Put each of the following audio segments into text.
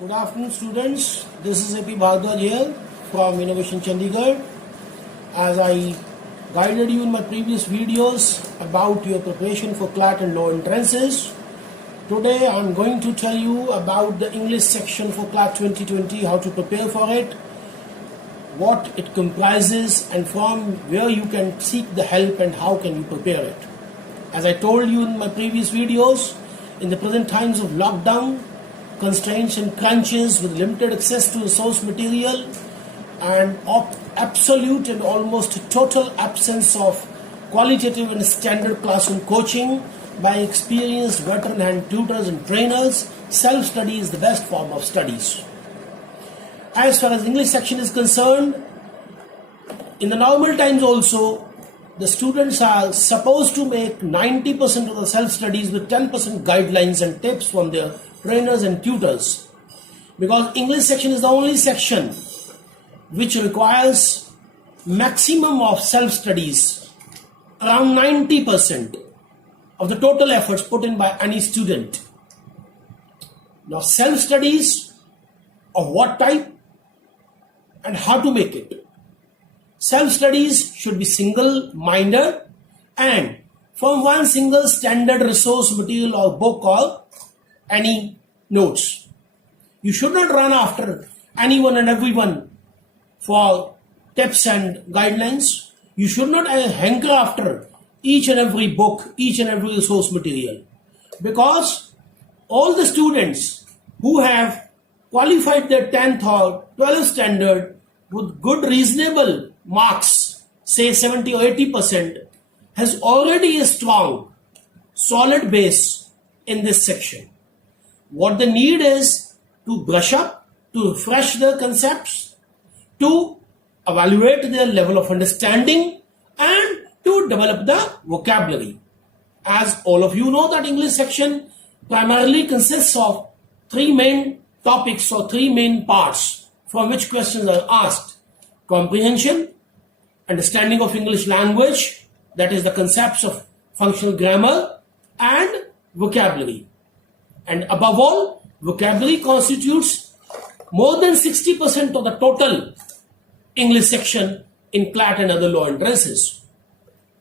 Good afternoon, students. This is P Bhardwaj here from Innovation Chandigarh. As I guided you in my previous videos about your preparation for CLAT and law entrances, today I am going to tell you about the English section for CLAT 2020, how to prepare for it, what it comprises, and from where you can seek the help and how can you prepare it. As I told you in my previous videos, in the present times of lockdown, constraints and crunches with limited access to resource material and absolute and almost total absence of qualitative and standard classroom coaching by experienced veteran hand tutors and trainers, self-study is the best form of studies. As far as English section is concerned, in the normal times also, the students are supposed to make 90% of the self-studies with 10% guidelines and tips from their trainers and tutors, because English section is the only section which requires maximum of self-studies, around 90% of the total efforts put in by any student. Now, self-studies of what type and how to make it? Self-studies should be single-minded and from one single standard resource material or book or any notes. You should not run after anyone and everyone for tips and guidelines. You should not hanker after each and every book, each and every resource material, because all the students who have qualified their 10th or 12th standard with good reasonable marks, say 70 or 80%, has already a strong, solid base in this section. What they need is to brush up, to refresh their concepts, to evaluate their level of understanding, and to develop the vocabulary. As all of you know, that English section primarily consists of three main topics or three main parts from which questions are asked: comprehension, understanding of English language, that is the concepts of functional grammar, and vocabulary. And above all, vocabulary constitutes more than 60% of the total English section in CLAT and other law entrances.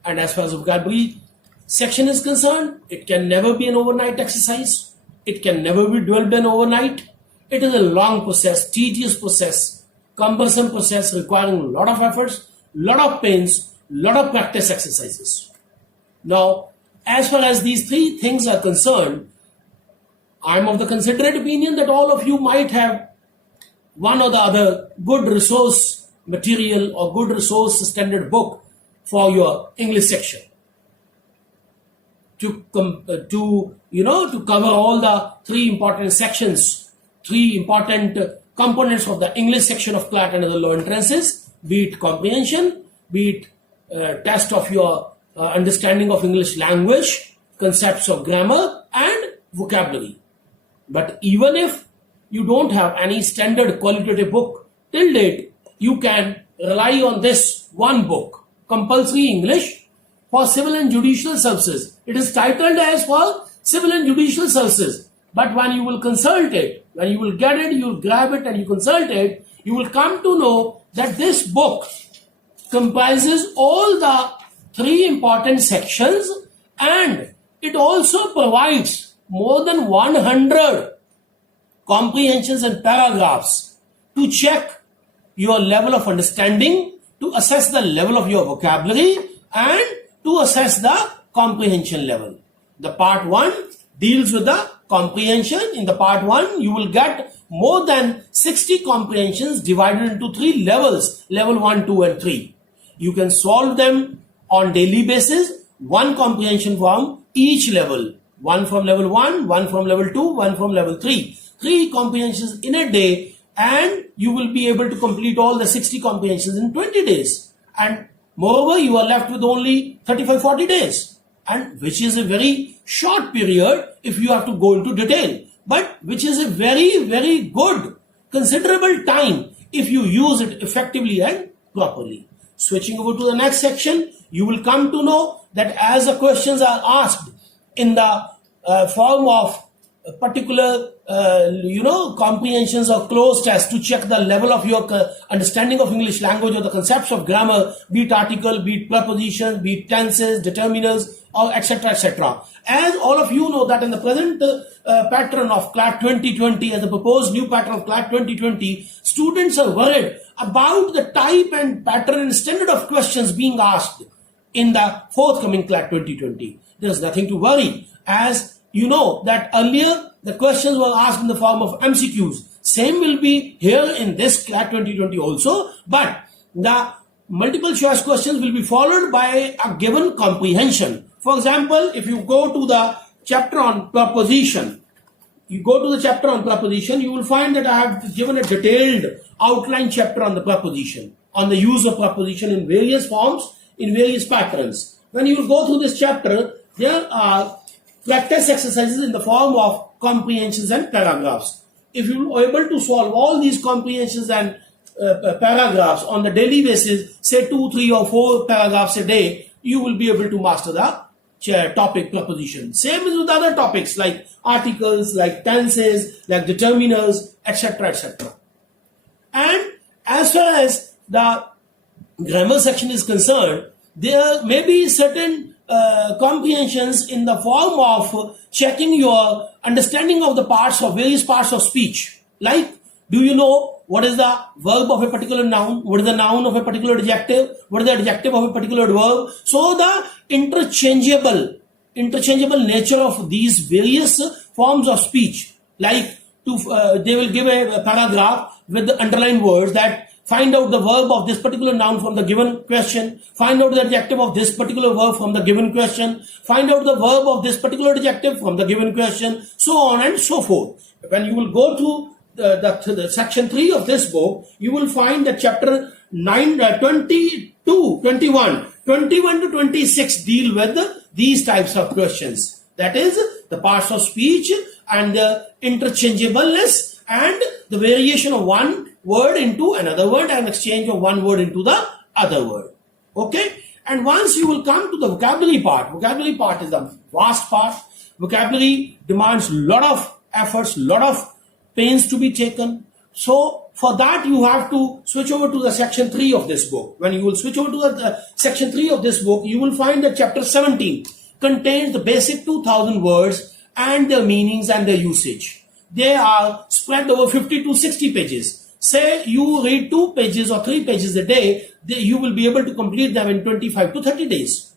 And as far as the vocabulary section is concerned, it can never be an overnight exercise. It can never be done overnight. It is a long process, tedious process, cumbersome process requiring a lot of efforts, lot of pains, lot of practice exercises. Now, as far as these three things are concerned, I am of the considerate opinion that all of you might have one or the other good resource material or good resource standard book for your English section to cover all the three important sections, three important components of the English section of CLAT and other law entrances, be it comprehension, be it test of your understanding of English language, concepts of grammar, and vocabulary. But even if you don't have any standard qualitative book till date, you can rely on this one book, Compulsory English for Civil and Judicial Services. It is titled as for Civil and Judicial Services. But when you will consult it, when you will get it, you will grab it and you consult it, you will come to know that this book comprises all the three important sections, and it also provides more than 100 comprehensions and paragraphs to check your level of understanding, to assess the level of your vocabulary, and to assess the comprehension level. The part 1 deals with the comprehension. In the part 1, you will get more than 60 comprehensions divided into three levels, level 1, 2, and 3. You can solve them on daily basis, one comprehension from each level. One from level 1, one from level 2, one from level 3. 3 comprehensions in a day, and you will be able to complete all the 60 comprehensions in 20 days. And moreover, you are left with only 35-40 days, and which is a very short period if you have to go into detail, but which is a very, very good, considerable time if you use it effectively and properly. Switching over to the next section, you will come to know that as the questions are asked in the form of particular comprehensions or close test to check the level of your understanding of English language or the concepts of grammar, be it article, be it prepositions, be it tenses, determiners, or etc. etc. As all of you know that in the present pattern of CLAT 2020, as the proposed new pattern of CLAT 2020, students are worried about the type and pattern and standard of questions being asked in the forthcoming CLAT 2020. There's nothing to worry, as you know that earlier the questions were asked in the form of MCQs. Same will be here in this CLAT 2020 also, but the multiple choice questions will be followed by a given comprehension. For example, if you go to the chapter on preposition, you will find that I have given a detailed outline chapter on the preposition, on the use of preposition in various forms, in various patterns. When you will go through this chapter, there are practice exercises in the form of comprehensions and paragraphs. If you are able to solve all these comprehensions and paragraphs on the daily basis, say 2, 3 or 4 paragraphs a day, you will be able to master the topic preposition. Same is with other topics like articles, like tenses, like determiners, etc. etc. And as far as the grammar section is concerned, there may be certain comprehensions in the form of checking your understanding of the various parts of speech. Like, do you know what is the verb of a particular noun? What is the noun of a particular adjective? What is the adjective of a particular verb? So the interchangeable nature of these various forms of speech. Like, they will give a paragraph with the underlined words that find out the verb of this particular noun from the given question, find out the adjective of this particular verb from the given question, find out the verb of this particular adjective from the given question, so on and so forth. When you will go to the section 3 of this book, you will find that chapter 21 to 26 deal with these types of questions. That is, the parts of speech and the interchangeableness and the variation of one word into another word and exchange of one word into the other word. Okay? And once you will come to the vocabulary part is the vast part. Vocabulary demands a lot of efforts, a lot of pains to be taken. So for that you have to switch over to the section 3 of this book. When you will switch over to the section 3 of this book, you will find that chapter 17 contains the basic 2000 words and their meanings and their usage. They are spread over 50 to 60 pages. Say you read 2 pages or 3 pages a day, you will be able to complete them in 25 to 30 days.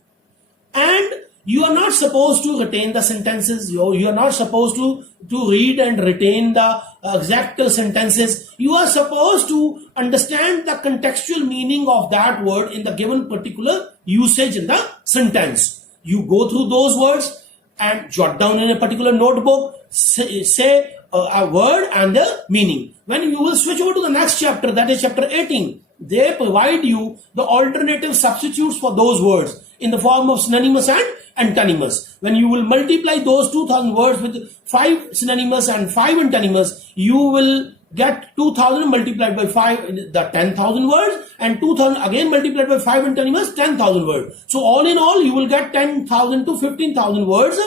And you are not supposed to retain the sentences. You are not supposed to read and retain the exact sentences. You are supposed to understand the contextual meaning of that word in the given particular usage in the sentence. You go through those words and jot down in a particular notebook, say a word and the meaning. When you will switch over to the next chapter, that is chapter 18, they provide you the alternative substitutes for those words in the form of synonymous and antonymous. When you will multiply those 2000 words with 5 synonymous and 5 antonymous, you will get 2000 multiplied by 5, the 10,000 words, and 2000 again multiplied by 5 antonymous, 10,000 words. So all in all, you will get 10,000 to 15,000 words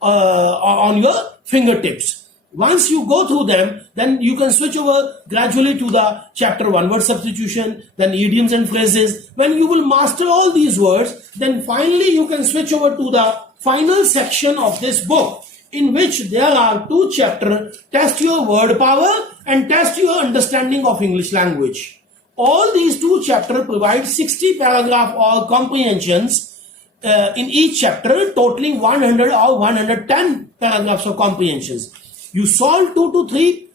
on your fingertips. Once you go through them, then you can switch over gradually to the chapter 1 word substitution, then idioms and phrases. When you will master all these words, then finally you can switch over to the final section of this book, in which there are 2 chapters, test your word power and test your understanding of English language. All these 2 chapters provide 60 paragraph or comprehensions in each chapter, totaling 100 or 110 paragraphs of comprehensions. You solve 2 to 3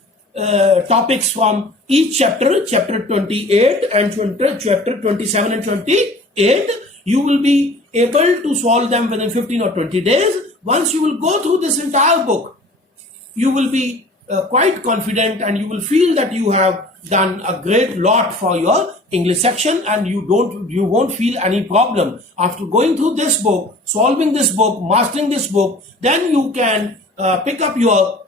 topics from each chapter, chapter 28 and chapter 27 and 28. You will be able to solve them within 15 or 20 days. Once you will go through this entire book, you will be quite confident and you will feel that you have done a great lot for your English section, and you won't feel any problem. After going through this book, solving this book, mastering this book, then you can pick up your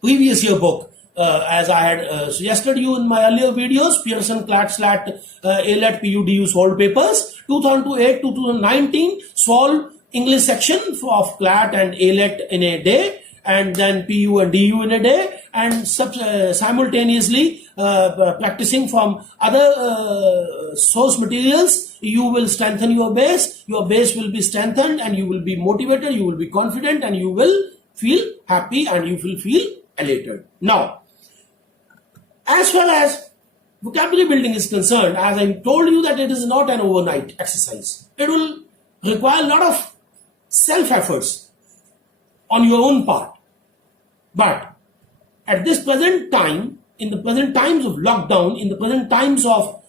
previous year book, as I had suggested you in my earlier videos, Pearson, CLAT, SLAT, AILET, PUDU solved papers, 2008 to 2019, solve English section of CLAT and AILET in a day, and then PU and DU in a day, and simultaneously practicing from other source materials, you will strengthen your base will be strengthened, and you will be motivated, you will be confident, and you will feel happy, and you will feel elated. Now, as far as vocabulary building is concerned, as I told you that it is not an overnight exercise. It will require a lot of self-efforts on your own part. But at this present time, in the present times of lockdown, in the present times of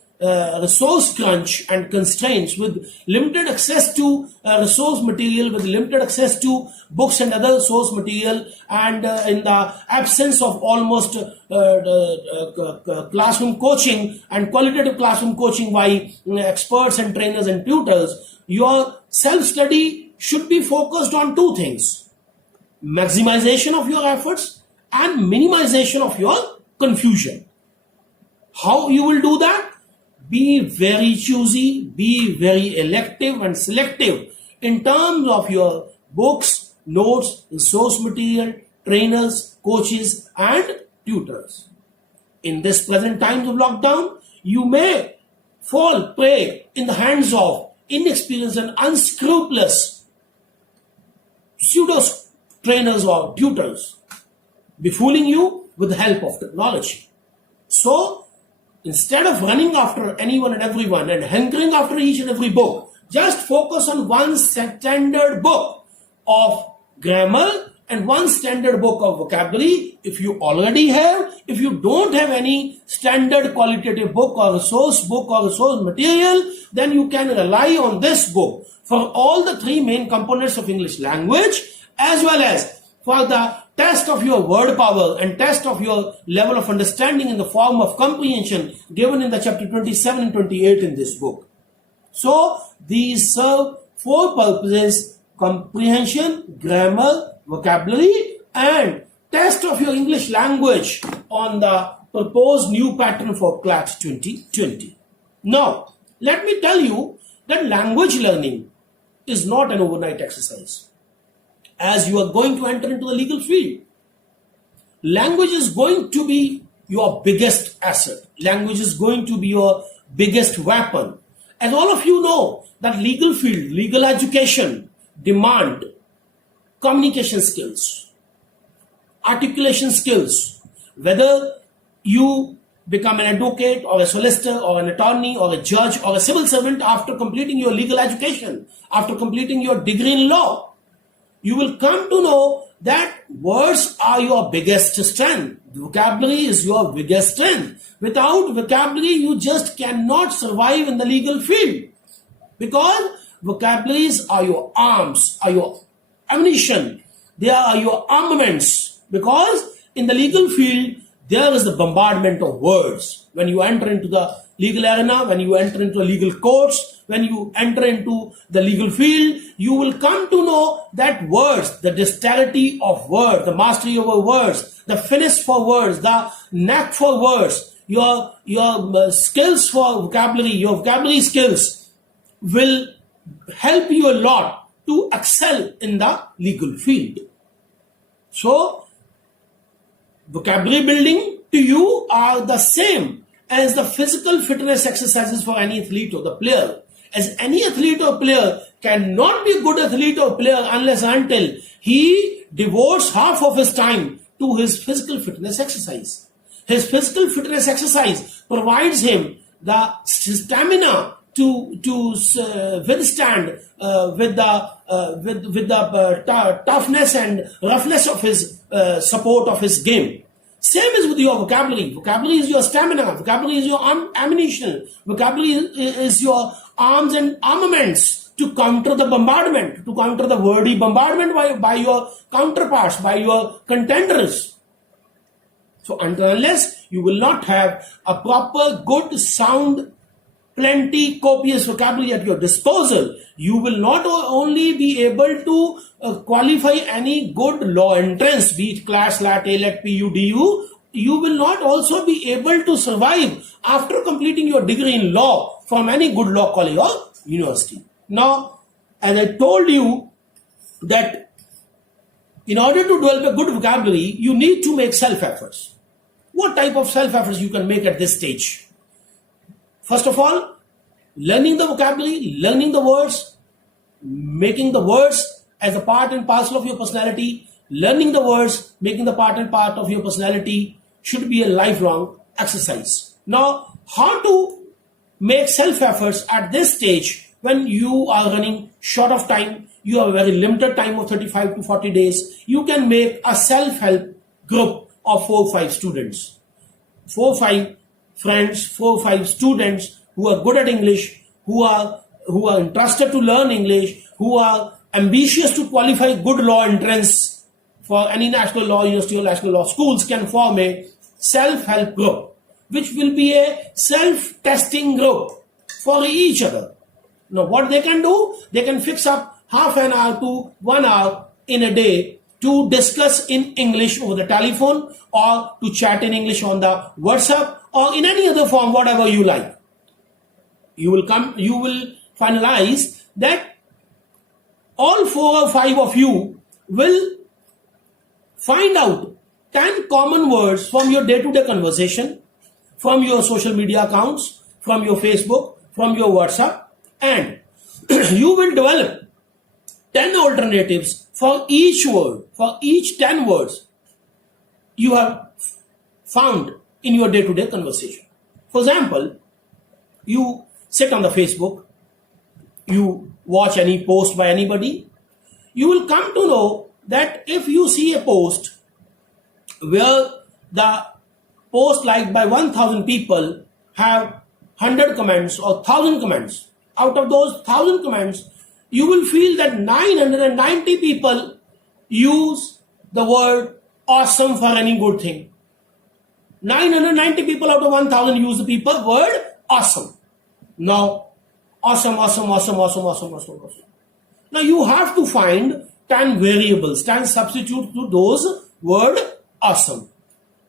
resource crunch and constraints, with limited access to resource material, with limited access to books and other source material, and in the absence of almost classroom coaching and qualitative classroom coaching by experts and trainers and tutors, your self-study should be focused on two things: maximization of your efforts and minimization of your confusion. How you will do that? Be very choosy, be very elective and selective in terms of your books, notes, resource material, trainers, coaches, and tutors. In this present times of lockdown, you may fall prey in the hands of inexperienced and unscrupulous pseudo trainers or tutors, befooling you with the help of technology. So, instead of running after anyone and everyone and hankering after each and every book, just focus on one standard book of grammar and one standard book of vocabulary. If you already have, if you don't have any standard qualitative book or resource material, then you can rely on this book for all the three main components of English language, as well as for the test of your word power and test of your level of understanding in the form of comprehension given in the chapter 27 and 28 in this book. So these serve four purposes: comprehension, grammar, vocabulary, and test of your English language on the proposed new pattern for CLAT 2020. Now, let me tell you that language learning is not an overnight exercise. As you are going to enter into the legal field, language is going to be your biggest asset. Language is going to be your biggest weapon. As all of you know, that legal field, legal education demand communication skills, articulation skills. Whether you become an advocate or a solicitor or an attorney or a judge or a civil servant after completing your legal education, after completing your degree in law, you will come to know that words are your biggest strength. Vocabulary is your biggest strength. Without vocabulary, you just cannot survive in the legal field. Because vocabularies are your arms, are your ammunition. They are your armaments. Because in the legal field, there is the bombardment of words. When you enter into the legal arena, when you enter into legal courts, when you enter into the legal field, you will come to know that words, the dexterity of words, the mastery over words, the finish for words, the knack for words, your skills for vocabulary, your vocabulary skills will help you a lot to excel in the legal field. So, vocabulary building to you are the same as the physical fitness exercises for any athlete or the player. As any athlete or player cannot be a good athlete or player unless until he devotes half of his time to his physical fitness exercise. His physical fitness exercise provides him the stamina to withstand with the toughness and roughness of his support of his game. Same is with your vocabulary. Vocabulary is your stamina. Vocabulary is your ammunition. Vocabulary is your arms and armaments to counter the bombardment, to counter the wordy bombardment by your counterparts, by your contenders. So unless you will not have a proper, good, sound, plenty, copious vocabulary at your disposal, you will not only be able to qualify any good law entrance, be it CLAT, SLAT, AILET, PU, DU, you will not also be able to survive after completing your degree in law from any good law college or university. Now, as I told you that In order to develop a good vocabulary, you need to make self-efforts. What type of self-efforts you can make at this stage? First of all, learning the vocabulary, learning the words, making the words as a part and parcel of your personality, learning the words, making the part and part of your personality should be a lifelong exercise. Now, how to make self-efforts at this stage when you are running short of time, you have a very limited time of 35 to 40 days, you can make a self-help group of 4 or 5 students. 4 or 5 friends, 4 or 5 students who are good at English, who are interested to learn English, who are ambitious to qualify good law entrance for any national law university or national law schools can form a self-help group, which will be a self-testing group for each other. Now, what they can do, they can fix up half an hour to 1 hour in a day to discuss in English over the telephone or to chat in English on the WhatsApp or in any other form, whatever you like. You will finalize that all 4 or 5 of you will find out 10 common words from your day-to-day conversation, from your social media accounts, from your Facebook, from your WhatsApp, and you will develop 10 alternatives for each word, for each 10 words you have found in your day-to-day conversation. For example, you sit on the Facebook, you watch any post by anybody, you will come to know that if you see a post where the post liked by 1,000 people have 100 comments or 1,000 comments, out of those 1,000 comments, you will feel that 990 people use the word awesome for any good thing. 990 people out of 1,000 use the word awesome. Now, awesome. Now, you have to find 10 variables, 10 substitutes to those word awesome.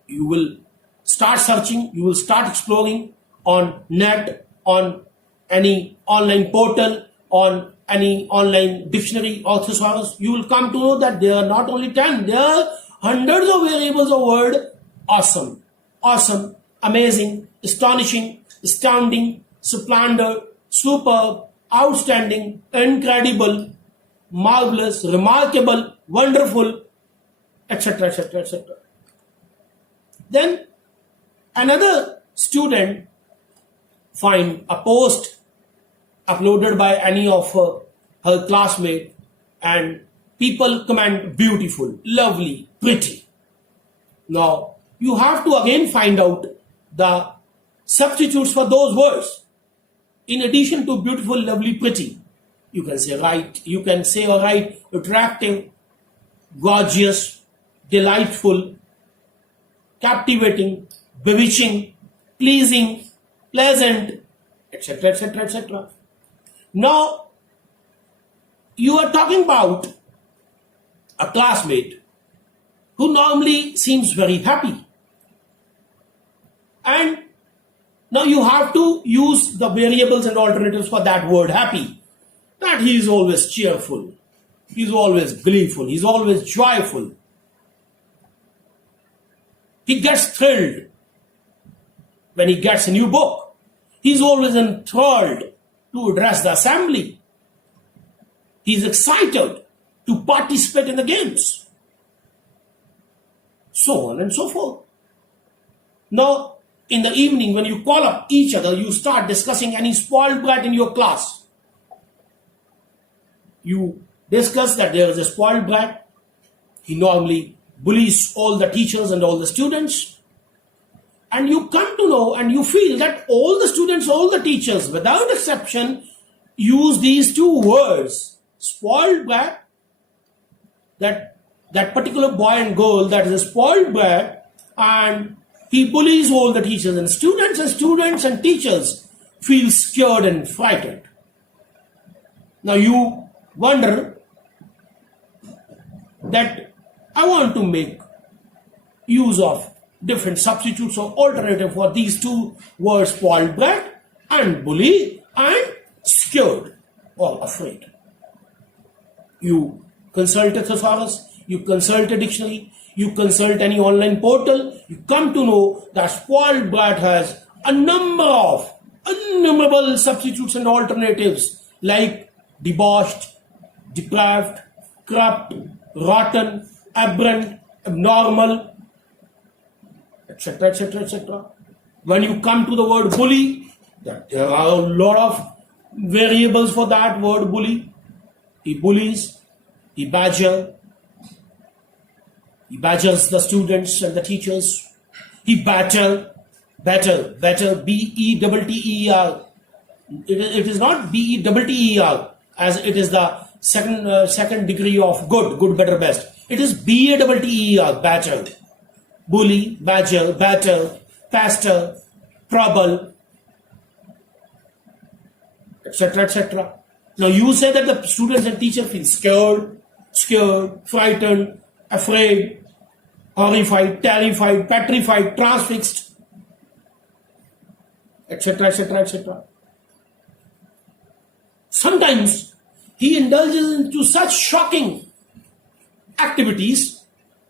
You will start searching, you will start exploring on net, on any online portal, on any online dictionary or thesaurus. You will come to know that there are not only 10, there are hundreds of variables of word awesome. Awesome, amazing, astonishing, astounding, splendor, superb, outstanding, incredible, marvelous, remarkable, wonderful, etc., etc., etc. Then another student find a post uploaded by any of her classmates and people comment beautiful, lovely, pretty. Now, you have to again find out the substitutes for those words. In addition to beautiful, lovely, pretty, you can say right, you can say or write attractive, gorgeous, delightful, captivating, bewitching, pleasing, pleasant, etc., etc., etc. Now, you are talking about a classmate who normally seems very happy. And now you have to use the variables and alternatives for that word happy. That he is always cheerful, he is always gleeful, he is always joyful. He gets thrilled when he gets a new book. He is always enthralled to address the assembly. He is excited to participate in the games. So on and so forth. Now, in the evening, when you call up each other, you start discussing any spoiled brat in your class. You discuss that there is a spoiled brat. He normally bullies all the teachers and all the students. And you come to know and you feel that all the students, all the teachers, without exception, use these two words. Spoiled brat, that particular boy and girl that is a spoiled brat, and he bullies all the teachers, and students and teachers feel scared and frightened. Now you wonder that I want to make use of different substitutes or alternative for these two words, spoiled brat and bully and scared or afraid. You consult a thesaurus, you consult a dictionary, you consult any online portal, you come to know that spoiled brat has a number of innumerable substitutes and alternatives like debauched, depraved, corrupt, rotten, aberrant, abnormal, etc., etc., etc. When you come to the word bully, there are a lot of variables for that word bully. He bullies, he badgers the students and the teachers. He better, B-E-T-T-E-R. It is not B-E-T-T-E-R as it is the second degree of good, better, best. It is B-A-T-T-E-R, batter. Bully, badger, batter, pastor, trouble, etc., etc. Now you say that the students and teacher feel scared, frightened, afraid, horrified, terrified, petrified, transfixed, etc., etc., etc. Sometimes he indulges into such shocking activities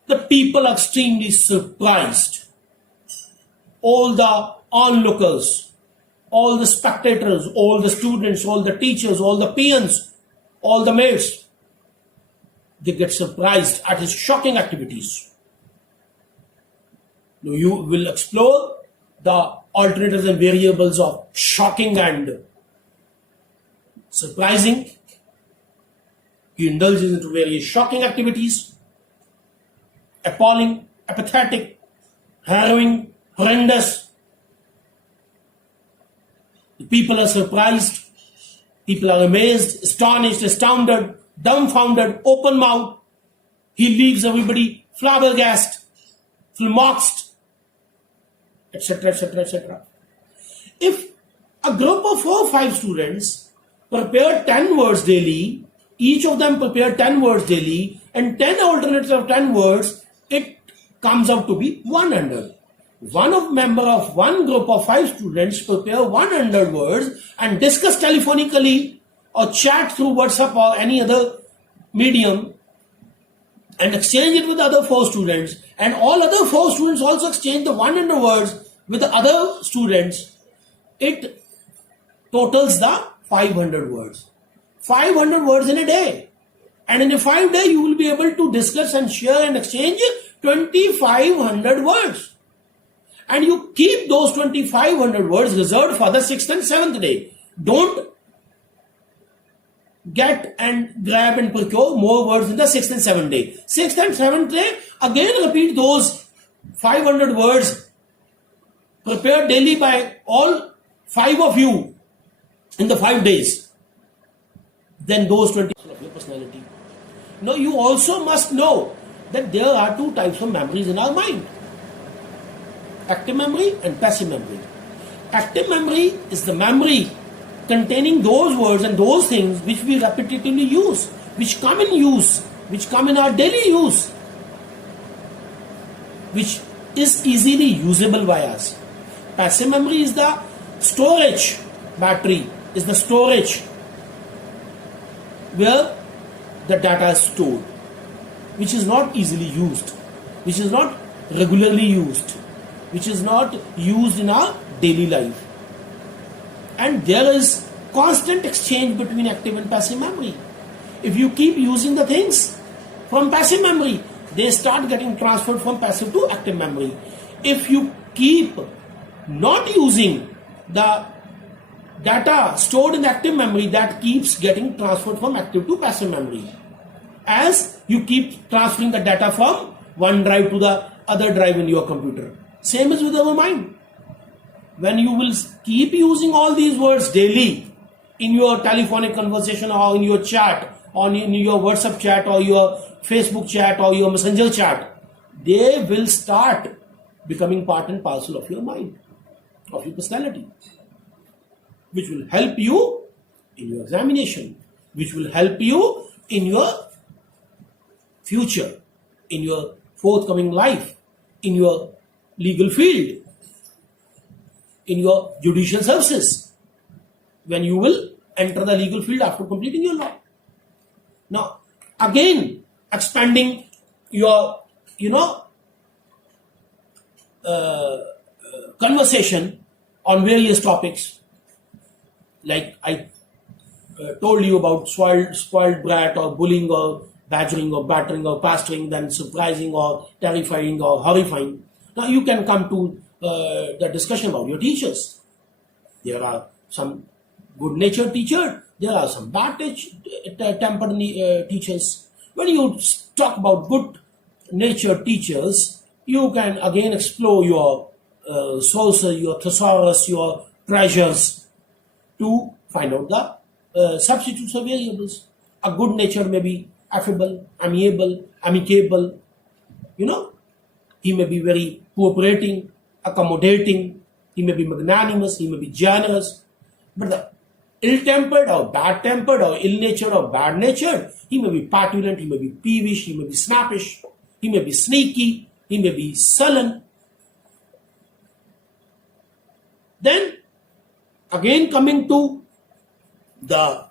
that people are extremely surprised. All the onlookers, all the spectators, all the students, all the teachers, all the peons, all the mates, they get surprised at his shocking activities. Now you will explore the alternatives and variables of shocking and surprising. He indulges into various shocking activities, appalling, apathetic, harrowing, horrendous. The people are surprised, people are amazed, astonished, astounded, dumbfounded, open-mouthed. He leaves everybody flabbergasted, flummoxed, etc., etc., etc. If a group of 4 or 5 students prepare 10 words daily, each of them prepare 10 words daily, and 10 alternatives of 10 words, it comes out to be 100. One member of one group of 5 students prepare 100 words and discuss telephonically or chat through WhatsApp or any other medium and exchange it with the other 4 students, and all other 4 students also exchange the 100 words with the other students. It totals the 500 words. 500 words in a day. And in a 5 day, you will be able to discuss and share and exchange 2,500 words. And you keep those 2,500 words reserved for the 6th and 7th day. Don't get and grab and procure more words in the 6th and 7th day. 6th and 7th day, again repeat those 500 words prepared daily by all 5 of you in the 5 days. Then those 20 of your personality. Now you also must know that there are 2 types of memories in our mind. Active memory and passive memory. Active memory is the memory containing those words and those things which we repetitively use, which come in our daily use, which is easily usable by us. Passive memory is the storage battery, is the storage where the data is stored, which is not easily used, which is not regularly used, which is not used in our daily life. And there is constant exchange between active and passive memory. If you keep using the things from passive memory, they start getting transferred from passive to active memory. If you keep not using the data stored in active memory, that keeps getting transferred from active to passive memory. As you keep transferring the data from one drive to the other drive in your computer. Same is with our mind. When you will keep using all these words daily in your telephonic conversation or in your chat or in your WhatsApp chat or your Facebook chat or your Messenger chat, they will start becoming part and parcel of your mind, of your personality, which will help you in your examination, which will help you in your future, in your forthcoming life, in your legal field, in your judicial services, when you will enter the legal field after completing your law. Now, again, expanding your, conversation on various topics. Like I told you about spoiled brat, or bullying, or badgering, or battering, or pastoring, then surprising, or terrifying, or horrifying. Now you can come to the discussion about your teachers. There are some good-natured teachers. There are some bad-tempered teachers. When you talk about good-natured teachers, you can again explore your sources, your thesaurus, your treasures to find out the substitutes of variables. A good-natured may be affable, amiable, amicable. He may be very cooperating, accommodating. He may be magnanimous. He may be generous. But the ill-tempered, or bad-tempered, or ill-natured, or bad-natured, he may be petulant, he may be peevish, he may be snappish, he may be sneaky, he may be sullen. Then, again coming to the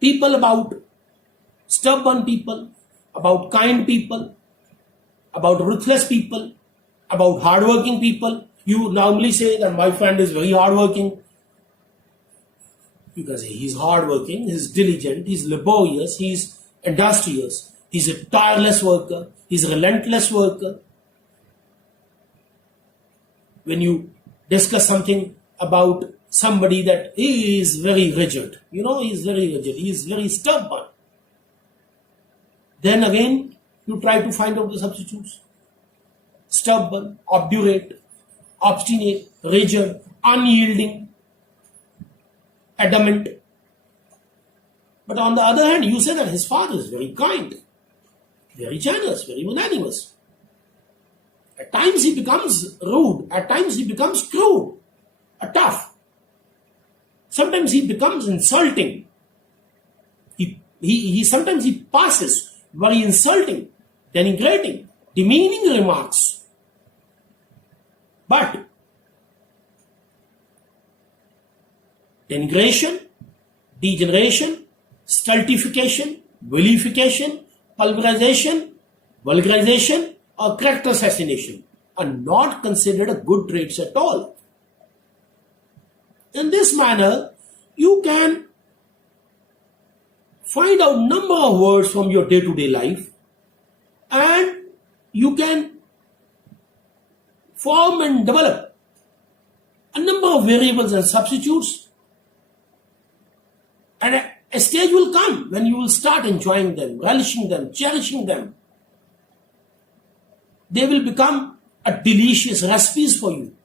people, about stubborn people, about kind people, about ruthless people, about hardworking people. You normally say that my friend is very hardworking, because he's hardworking, he's diligent, he's laborious, he's industrious, he's a tireless worker, he's a relentless worker. When you discuss something about somebody that he is very rigid, he's very rigid, he's very stubborn, then again you try to find out the substitutes. Stubborn, obdurate, obstinate, rigid, unyielding, adamant. But on the other hand, you say that his father is very kind, very generous, very magnanimous. At times he becomes rude, at times he becomes crude, tough. Sometimes he becomes insulting. Sometimes he passes very insulting, denigrating, demeaning remarks. But denigration, degeneration, stultification, vilification, pulverization, vulgarization, or character assassination are not considered a good traits at all. In this manner, you can find out number of words from your day-to-day life, and you can form and develop a number of variables and substitutes, and a stage will come when you will start enjoying them, relishing them, cherishing them. They will become a delicious recipes for you.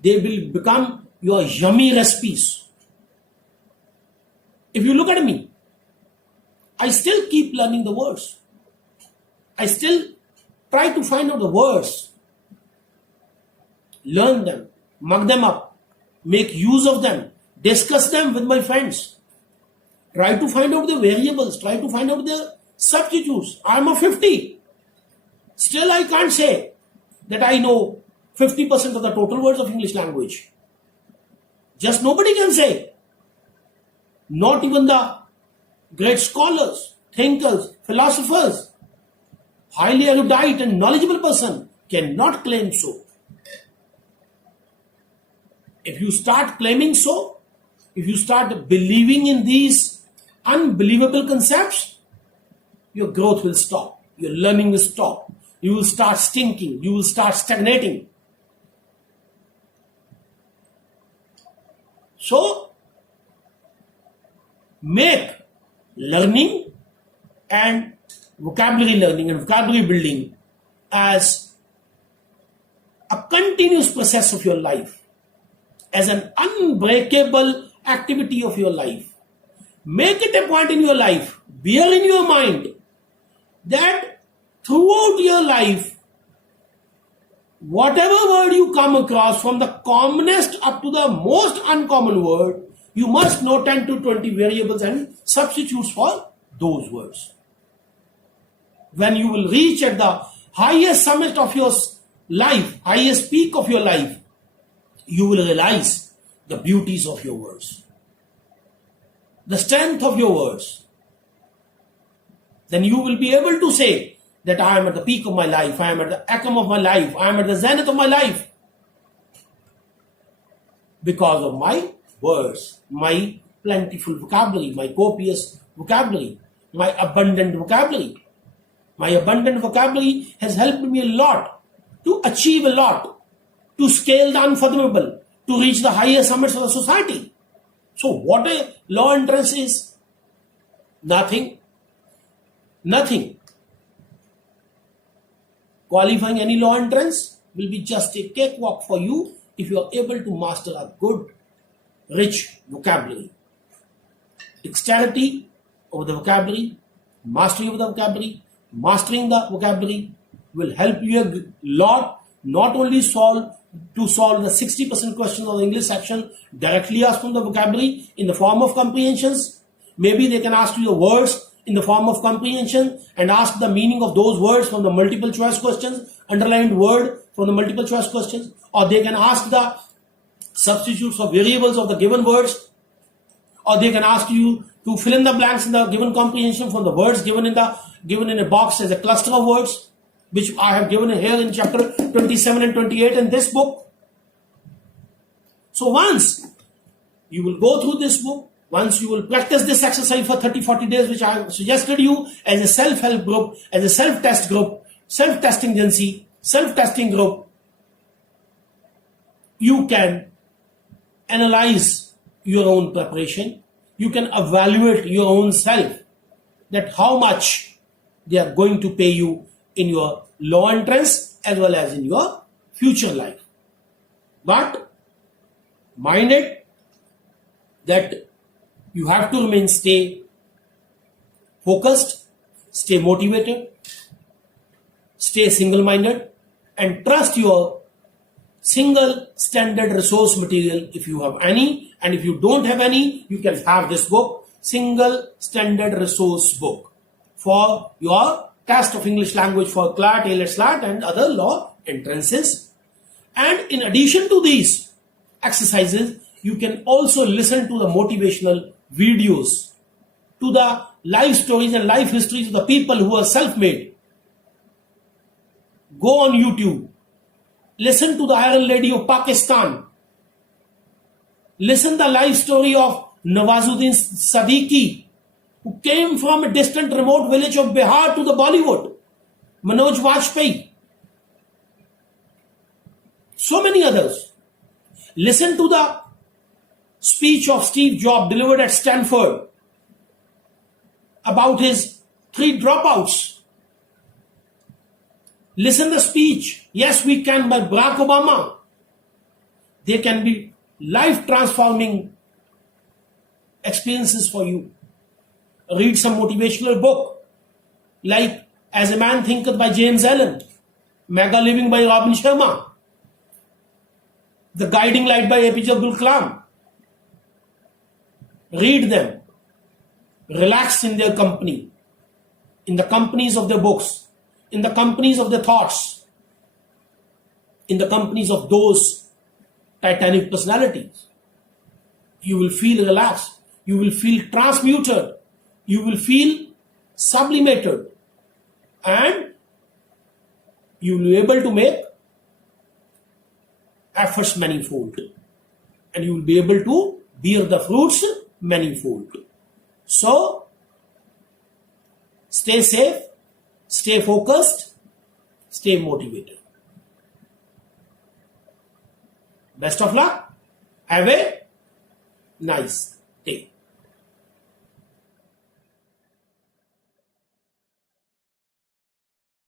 They will become your yummy recipes. If you look at me, I still keep learning the words. I still try to find out the words, learn them, mug them up, make use of them, discuss them with my friends. Try to find out the variables, try to find out the substitutes. I am a 50. Still I can't say that I know 50% of the total words of English language. Just nobody can say. Not even the great scholars, thinkers, philosophers, highly erudite and knowledgeable person cannot claim so. If you start claiming so, if you start believing in these unbelievable concepts, your growth will stop, your learning will stop, you will start stinking, you will start stagnating. So, make learning and vocabulary building as a continuous process of your life, as an unbreakable activity of your life. Make it a point in your life, bear in your mind that throughout your life, whatever word you come across, from the commonest up to the most uncommon word, you must know 10 to 20 variables and substitutes for those words. When you will reach at the highest summit of your life, highest peak of your life, you will realize the beauties of your words, the strength of your words. then you will be able to say that I am at the peak of my life, I am at the acme of my life, I am at the zenith of my life because of my words, my plentiful vocabulary, my copious vocabulary, my abundant vocabulary. My abundant vocabulary has helped me a lot to achieve a lot, to scale the unfathomable, to reach the higher summits of the society. So what a law entrance is? Nothing. Nothing. Qualifying any law entrance will be just a cakewalk for you if you are able to master a good, rich vocabulary. Dexterity over the vocabulary, mastery over the vocabulary, mastering the vocabulary will help you a lot, not only solve the 60% questions of the English section directly asked from the vocabulary in the form of comprehensions. Maybe they can ask you the words in the form of comprehension and ask the meaning of those words from the multiple choice questions, underlined word from the multiple choice questions, or they can ask the substitutes or variables of the given words, or they can ask you to fill in the blanks in the given comprehension from the words given in a box as a cluster of words, which I have given here in chapter 27 and 28 in this book. So once you will go through this book, once you will practice this exercise for 30-40 days, which I have suggested you as a self-help group, as a self-test group, self-testing agency, self-testing group, you can analyze your own preparation. You can evaluate your own self, that how much they are going to pay you in your law entrance as well as in your future life. But mind it that you have to stay focused, stay motivated, stay single-minded, and trust your single standard resource material if you have any, and if you don't have any, you can have this book, single standard resource book for your test of English language for CLAT, AILET, SLAT and other law entrances. And in addition to these exercises, you can also listen to the motivational videos, to the life stories and life histories of the people who are self-made. Go on YouTube. Listen to the Iron Lady of Pakistan. Listen the life story of Nawazuddin Siddiqui, who came from a distant remote village of Bihar to the Bollywood. Manoj Vajpayee. So many others. Listen to the speech of Steve Jobs delivered at Stanford about his 3 dropouts. Listen the speech, Yes We Can by Barack Obama. They can be life-transforming experiences for you. Read some motivational book like As a Man Thinketh by James Allen, Mega Living by Robin Sharma, The Guiding Light by APJ Abdul Kalam. Read them. Relax in their company, in the companies of their books, in the companies of their thoughts, in the companies of those titanic personalities. You will feel relaxed. You will feel transmuted. You will feel sublimated. And you will be able to make efforts manifold. And you will be able to bear the fruits manifold. So, stay safe, stay focused, stay motivated. Best of luck. Have a nice day.